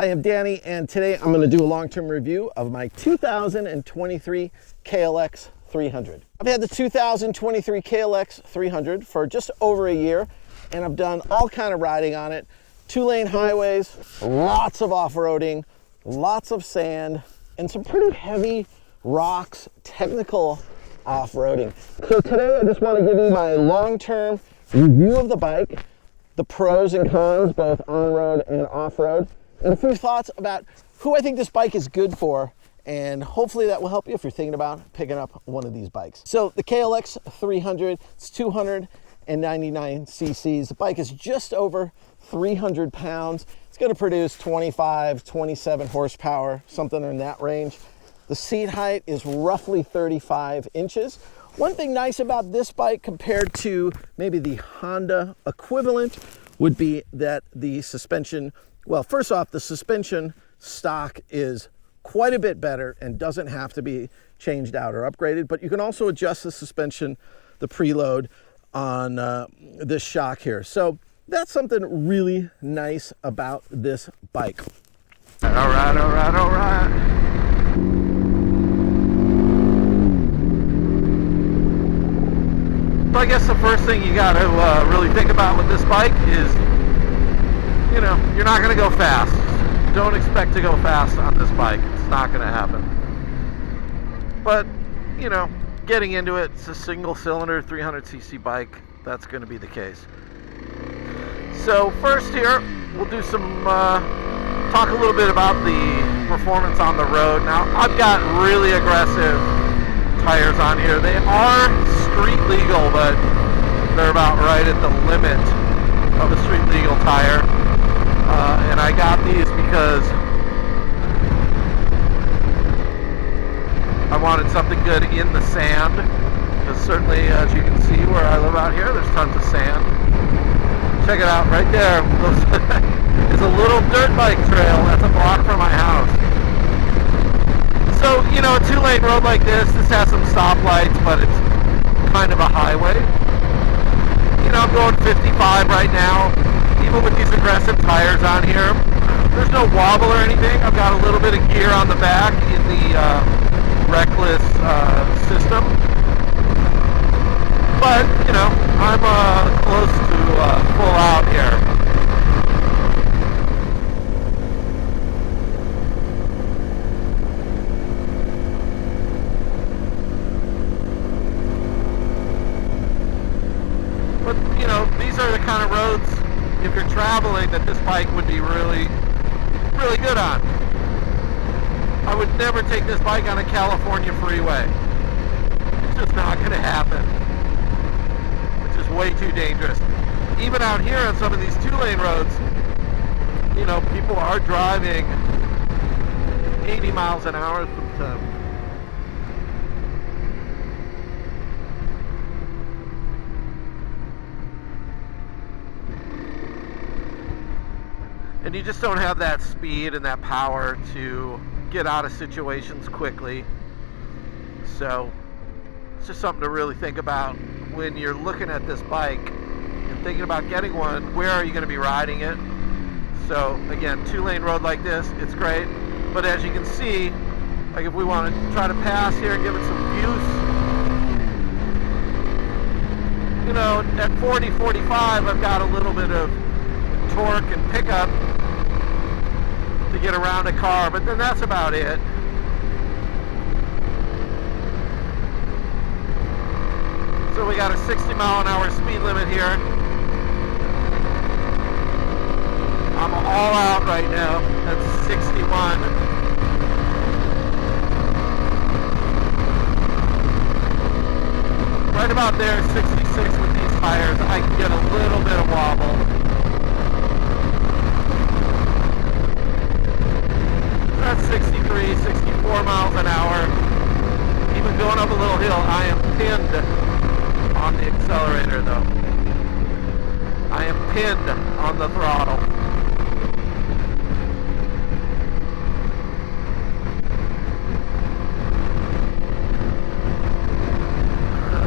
Hi, I'm Danny, and today I'm going to do a long-term review of my 2023 KLX 300. I've had the 2023 KLX 300 for just over a year, and I've done all kind of riding on it. 2-lane highways, lots of off-roading, lots of sand, and some pretty heavy rocks, technical off-roading. So today I just want to give you my long-term review of the bike, the pros and cons, both on-road and off-road, and a few thoughts about who I think this bike is good for, and hopefully that will help you if you're thinking about picking up one of these bikes. So the KLX 300, it's 299 cc's. The bike is just over 300 pounds. It's going to produce 25, 27 horsepower, something in that range. The seat height is roughly 35 inches. One thing nice about this bike compared to maybe the Honda equivalent would be that the suspension, well, first off, the suspension stock is quite a bit better and doesn't have to be changed out or upgraded, but you can also adjust the suspension, the preload on this shock here. So that's something really nice about this bike. All right. So I guess the first thing you got to really think about with this bike is, you know, you're not going to go fast. Don't expect to go fast on this bike. It's not going to happen. But, you know, getting into it, it's a single cylinder 300cc bike. That's going to be the case. So first here, we'll do some, talk a little bit about the performance on the road. Now, I've got really aggressive tires on here. They are street legal, but they're about right at the limit of a street legal tire. And I got these because I wanted something good in the sand. Because certainly, as you can see where I live out here, there's tons of sand. Check it out, right there is a little dirt bike trail that's a block from my house. So, you know, a 2-lane road like this has some stoplights, but it's kind of a highway. You know, I'm going 55 right now. Even with these aggressive tires on here, there's no wobble or anything. I've got a little bit of gear on the back in the Reckless system. But, you know, I'm close to full out here. But, you know, these are the kind of roads, if you're traveling, that this bike would be really, really good on. I would never take this bike on a California freeway. It's just not going to happen. It's just way too dangerous. Even out here on some of these 2-lane roads, you know, people are driving 80 miles an hour sometimes. And you just don't have that speed and that power to get out of situations quickly. So it's just something to really think about when you're looking at this bike and thinking about getting one. Where are you going to be 't it? So again, 2-lane road like this, it's great. But as you can see, like if we want to try to pass here and give it some use, you know, at 40, 45, I've got a little bit of torque and pickup to get around a car, but then that's about it. So we got a 60 mile an hour speed limit here. I'm all out right now. That's 61. Right about there, 66 with these tires. I can get a little bit of wobble. That's 63, 64 miles an hour. Even going up a little hill, I am pinned on the accelerator though. I am pinned on the throttle.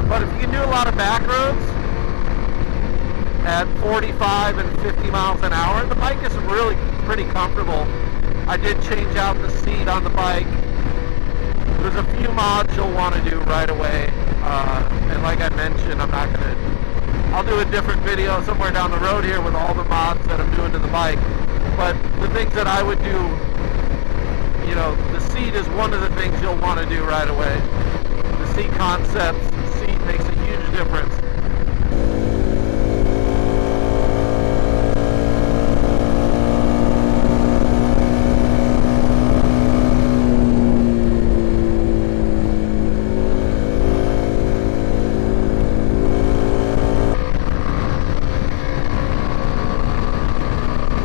But if you can do a lot of back roads at 45 and 50 miles an hour, the bike is really pretty comfortable I did change out the seat on the bike. There's a few mods you'll want to do right away. And like I mentioned, I'll do a different video somewhere down the road here with all the mods that I'm doing to the bike. But the things that I would do, you know, the seat is one of the things you'll want to do right away. The seat concepts, the seat makes a huge difference.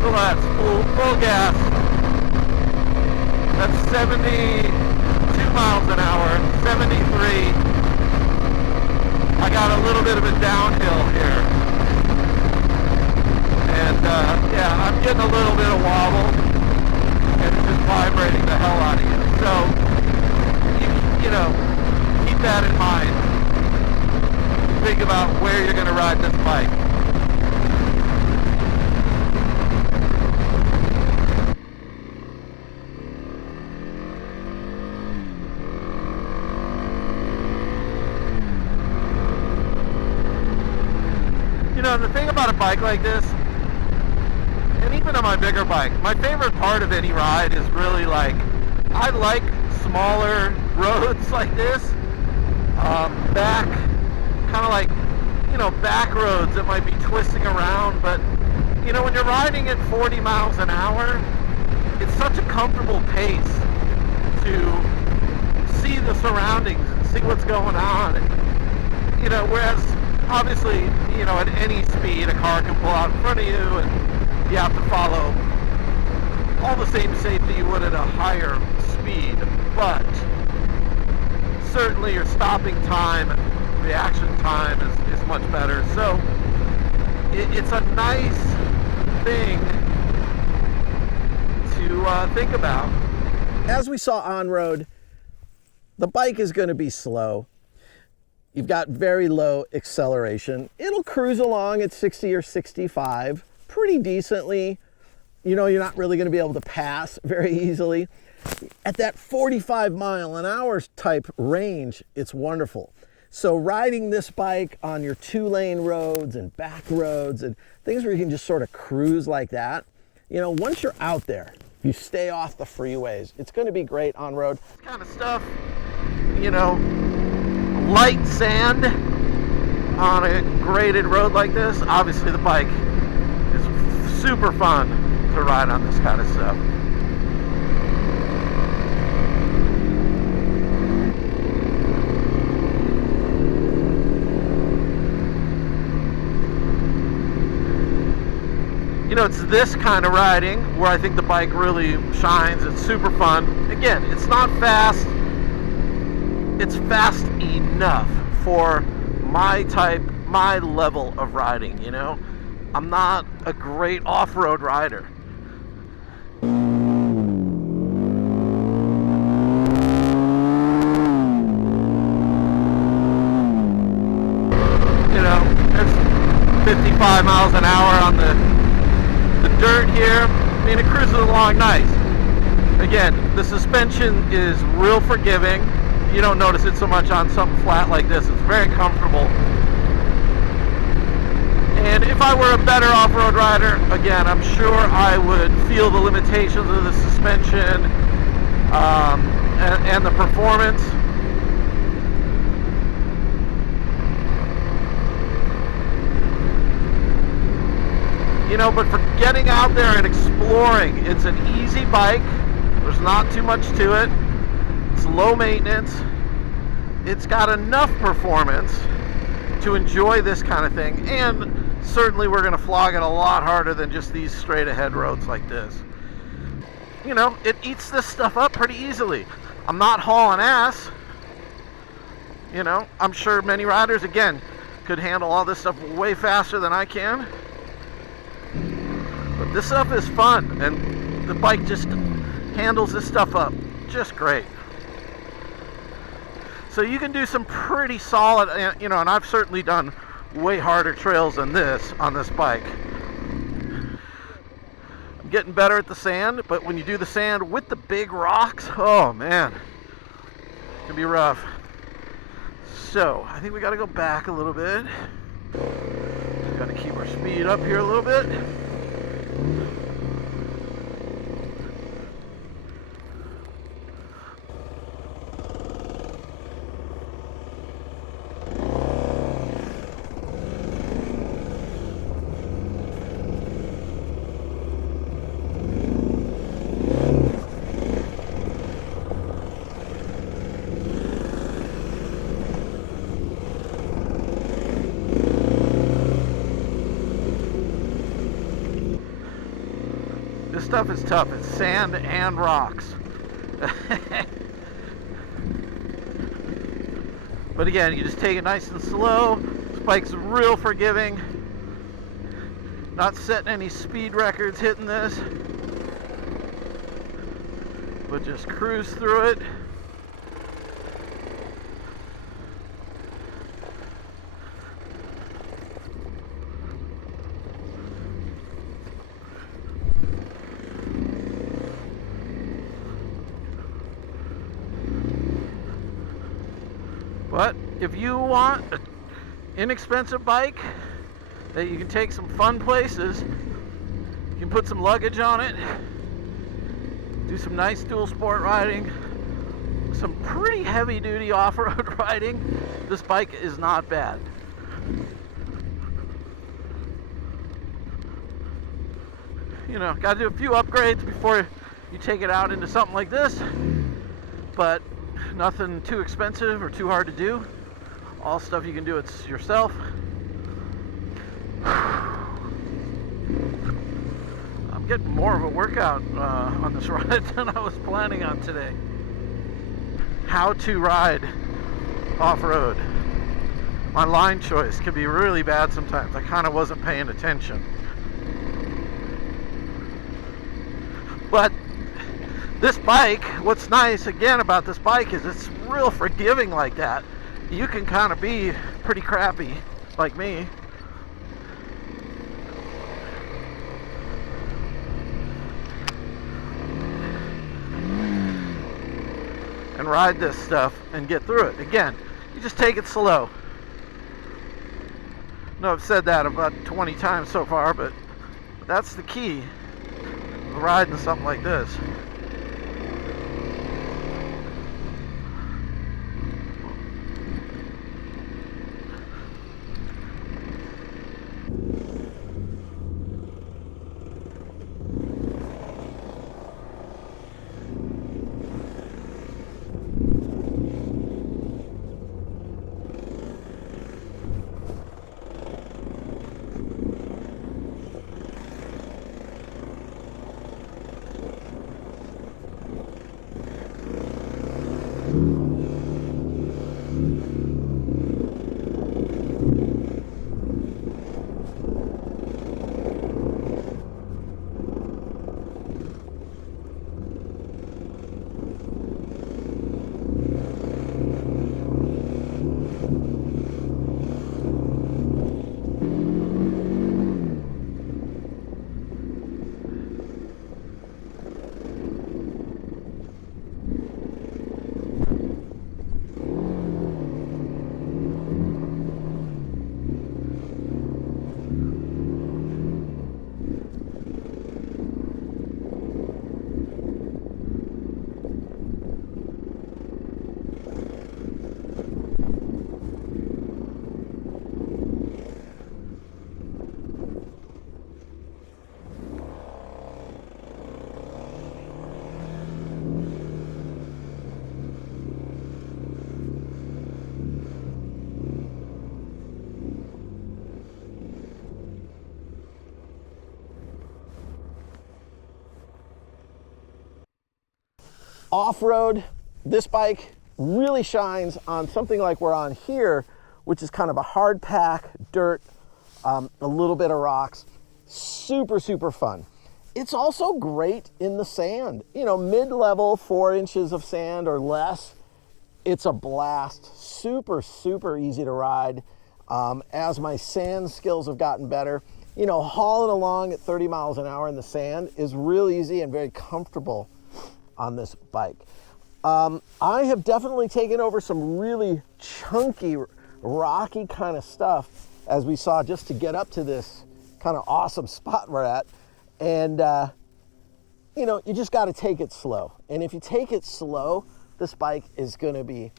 So that's full gas. That's 72 miles an hour, 73. I got a little bit of a downhill here. And yeah, I'm getting a little bit of wobble, and it's just vibrating the hell out of you. So, you know, keep that in mind. Think about where you're going to ride this bike. You know, the thing about a bike like this, and even on my bigger bike, my favorite part of any ride is really like, I like smaller roads like this, back, kind of like, you know, back roads that might be twisting around, but, you know, when you're riding at 40 miles an hour, it's such a comfortable pace to see the surroundings and see what's going on, and, you know, whereas obviously, you know, at any speed, a car can pull out in front of you, and you have to follow all the same safety you would at a higher speed. But certainly your stopping time and reaction time is much better. So it's a nice thing to think about. As we saw on road, the bike is going to be slow. You've got very low acceleration. It'll cruise along at 60 or 65 pretty decently. You know, you're not really going to be able to pass very easily. At that 45 mile an hour type range, it's wonderful. So riding this bike on your 2-lane roads and back roads and things where you can just sort of cruise like that, you know, once you're out there, you stay off the freeways, it's going to be great on road. This kind of stuff, you know, light sand on a graded road like this, obviously the bike is super fun to ride on this kind of stuff. You know, it's this kind of riding where I think the bike really shines. It's super fun. Again, it's not fast. It's fast enough for my type, my level of riding, you know? I'm not a great off-road rider. You know, there's 55 miles an hour on the dirt here. I mean, it cruises along nice. Again, the suspension is real forgiving. You don't notice it so much on something flat like this. It's very comfortable. And if I were a better off-road rider, again, I'm sure I would feel the limitations of the suspension and the performance. You know, but for getting out there and exploring, it's an easy bike. There's not too much to it. It's low maintenance. It's got enough performance to enjoy this kind of thing, and certainly we're going to flog it a lot harder than just these straight ahead roads like this. You know, it eats this stuff up pretty easily. I'm not hauling ass. You know, I'm sure many riders, again, could handle all this stuff way faster than I can. But this stuff is fun, and the bike just handles this stuff up just great. So you can do some pretty solid, you know, and I've certainly done way harder trails than this on this bike. I'm getting better at the sand, but when you do the sand with the big rocks, oh man, it can be rough. So I think we got to go back a little bit. Got to keep our speed up here a little bit. This stuff is tough. It's sand and rocks. But again, you just take it nice and slow. This bike's real forgiving. Not setting any speed records hitting this, but just cruise through it. But if you want an inexpensive bike that you can take some fun places, you can put some luggage on it, do some nice dual sport riding, some pretty heavy duty off-road riding, this bike is not bad. You know, got to do a few upgrades before you take it out into something like this, but nothing too expensive or too hard to do. All stuff you can do it yourself. I'm getting more of a workout on this ride than I was planning on today. How to ride off-road. My line choice can be really bad sometimes. I kind of wasn't paying attention. But this bike, what's nice again about this bike is it's real forgiving like that. You can kind of be pretty crappy like me. And ride this stuff and get through it. Again, you just take it slow. I know I've said that about 20 times so far, but that's the key of riding something like this. Off-road, this bike really shines on something like we're on here, which is kind of a hard pack, dirt, a little bit of rocks. Super, super fun. It's also great in the sand. You know, mid-level, 4 inches of sand or less, it's a blast. Super, super easy to ride. As my sand skills have gotten better, you know, hauling along at 30 miles an hour in the sand is real easy and very comfortable on this bike. I have definitely taken over some really chunky, rocky kind of stuff, as we saw, just to get up to this kind of awesome spot we're at. And, you know, you just got to take it slow. And if you take it slow, this bike is going to be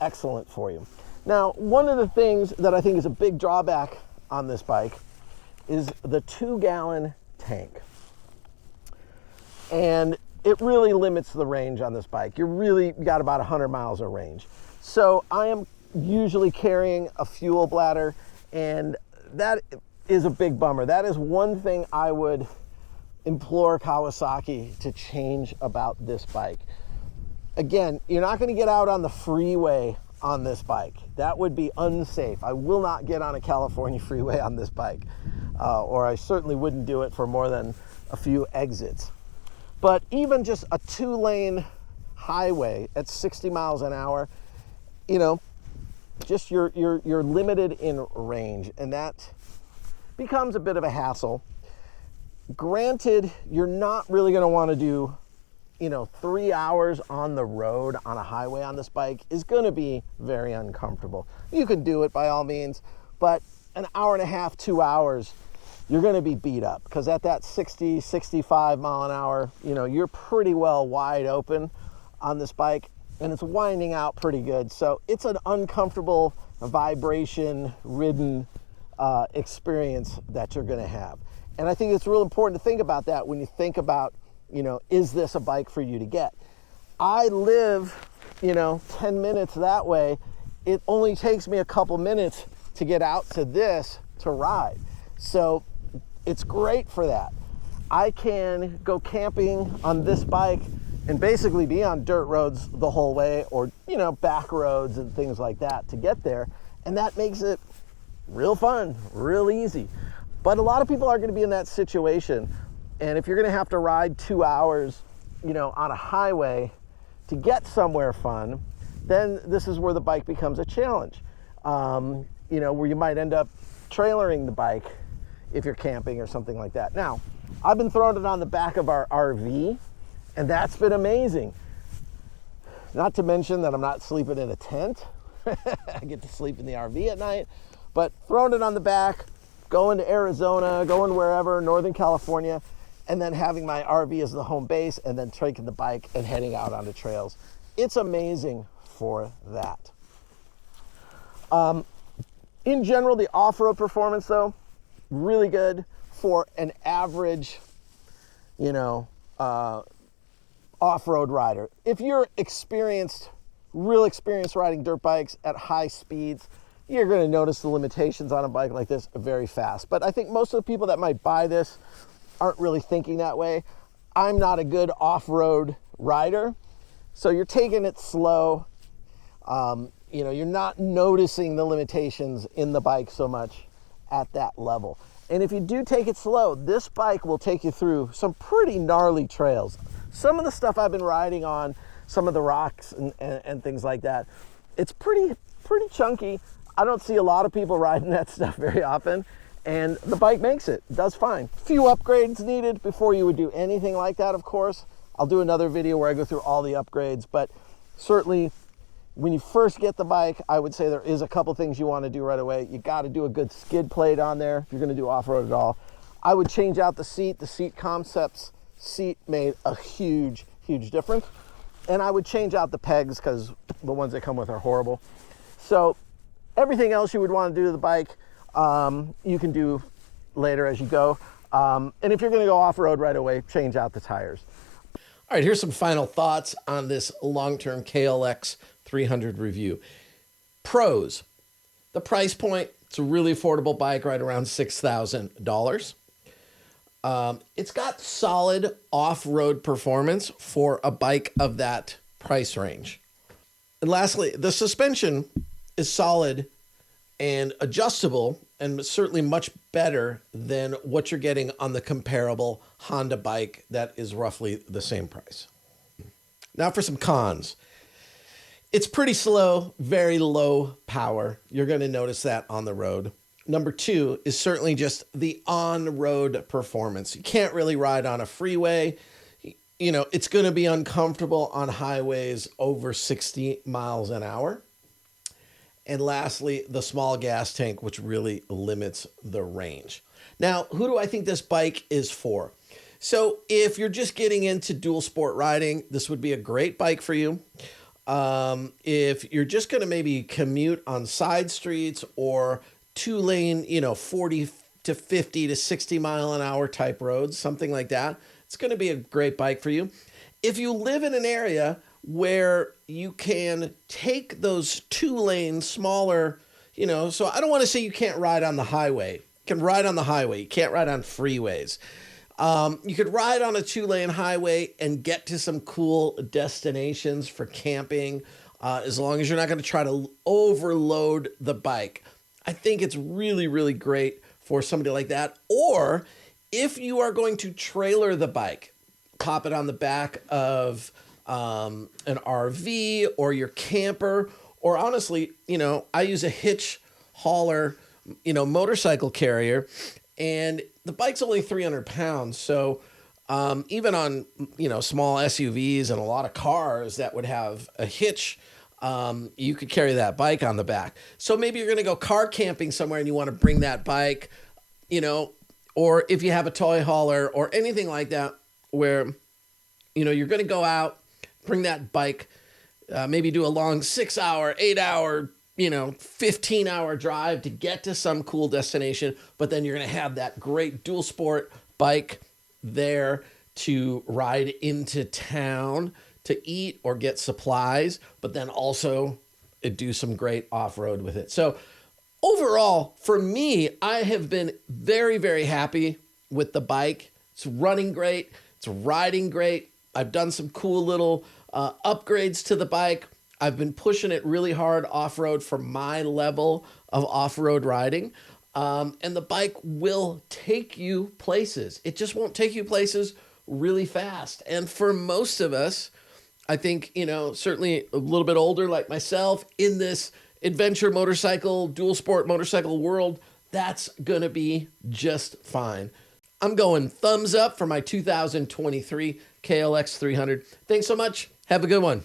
excellent for you. Now, one of the things that I think is a big drawback on this bike is the 2-gallon tank. And it really limits the range on this bike. You really got about 100 miles of range. So I am usually carrying a fuel bladder, and that is a big bummer. That is one thing I would implore Kawasaki to change about this bike. Again, you're not going to get out on the freeway on this bike. That would be unsafe. I will not get on a California freeway on this bike, or I certainly wouldn't do it for more than a few exits. But even just a 2-lane highway at 60 miles an hour, you know, just you're limited in range, and that becomes a bit of a hassle. Granted, you're not really going to want to do, you know, 3 hours on the road on a highway on this bike is going to be very uncomfortable. You can do it by all means, but an hour and a half, 2 hours, you're going to be beat up, because at that 60, 65 mile an hour, you know, you're pretty well wide open on this bike, and it's winding out pretty good. So it's an uncomfortable, vibration-ridden experience that you're going to have. And I think it's real important to think about that when you think about, you know, is this a bike for you to get? I live, you know, 10 minutes that way. It only takes me a couple minutes to get out to this to ride. So it's great for that. I can go camping on this bike and basically be on dirt roads the whole way, or, you know, back roads and things like that to get there. And that makes it real fun, real easy. But a lot of people are going to be in that situation. And if you're going to have to ride 2 hours, you know, on a highway to get somewhere fun, then this is where the bike becomes a challenge. You know, where you might end up trailering the bike if you're camping or something like that. Now, I've been throwing it on the back of our RV, and that's been amazing. Not to mention that I'm not sleeping in a tent. I get to sleep in the RV at night, but throwing it on the back, going to Arizona, going wherever, Northern California, and then having my RV as the home base, and then taking the bike and heading out onto trails. It's amazing for that. In general, the off-road performance, though, really good for an average, you know, off-road rider. If you're experienced, real experienced riding dirt bikes at high speeds, you're going to notice the limitations on a bike like this very fast. But I think most of the people that might buy this aren't really thinking that way. I'm not a good off-road rider, so you're taking it slow. You know, you're not noticing the limitations in the bike so much at that level. And if you do take it slow, this bike will take you through some pretty gnarly trails. Some of the stuff I've been riding on, some of the rocks and things like that, it's pretty chunky. I don't see a lot of people riding that stuff very often, and the bike makes it. It does fine. Few upgrades needed before you would do anything like that, of course. I'll do another video where I go through all the upgrades, but certainly when you first get the bike, I would say there is a couple things you want to do right away. You got to do a good skid plate on there if you're going to do off-road at all. I would change out the seat. The Seat Concepts seat made a huge difference. And I would change out the pegs, because the ones that come with are horrible. So everything else you would want to do to the bike, you can do later as you go. And if you're going to go off-road right away, change out the tires. All right, here's some final thoughts on this long-term KLX 300 review. Pros: the price point, it's a really affordable bike, right around $6,000. It's got solid off-road performance for a bike of that price range. And lastly, the suspension is solid and adjustable, and certainly much better than what you're getting on the comparable Honda bike that is roughly the same price. Now for some cons. It's pretty slow, very low power. You're going to notice that on the road. Number two is certainly just the on-road performance. You can't really ride on a freeway. You know, it's going to be uncomfortable on highways over 60 miles an hour. And lastly, the small gas tank, which really limits the range. Now, who do I think this bike is for? So if you're just getting into dual sport riding, this would be a great bike for you. If you're just going to maybe commute on side streets or two-lane, 40 to 50 to 60 mile an hour type roads, something like that, it's going to be a great bike for you. If you live in an area where you can take those two-lane smaller, so I don't want to say you can't ride on the highway. You can ride on the highway. You can't ride on freeways. You could ride on a two-lane highway and get to some cool destinations for camping, as long as you're not going to try to overload the bike. I think it's really, really great for somebody like that. Or if you are going to trailer the bike, pop it on the back of an RV or your camper, or honestly, I use a hitch hauler, motorcycle carrier, and the bike's only 300 pounds. So even on, small SUVs and a lot of cars that would have a hitch, you could carry that bike on the back. So maybe you're going to go car camping somewhere and you want to bring that bike, or if you have a toy hauler or anything like that, where, you're going to go out, bring that bike, maybe do a long 6 hour, 8 hour, 15-hour drive to get to some cool destination, but then you're going to have that great dual sport bike there to ride into town to eat or get supplies, but then also do some great off-road with it. So overall, for me, I have been very, very happy with the bike. It's running great. It's riding great. I've done some cool little upgrades to the bike. I've been pushing it really hard off-road for my level of off-road riding. And the bike will take you places. It just won't take you places really fast. And for most of us, I think, certainly a little bit older like myself in this adventure motorcycle, dual sport motorcycle world, that's going to be just fine. I'm going thumbs up for my 2023 KLX 300. Thanks so much. Have a good one.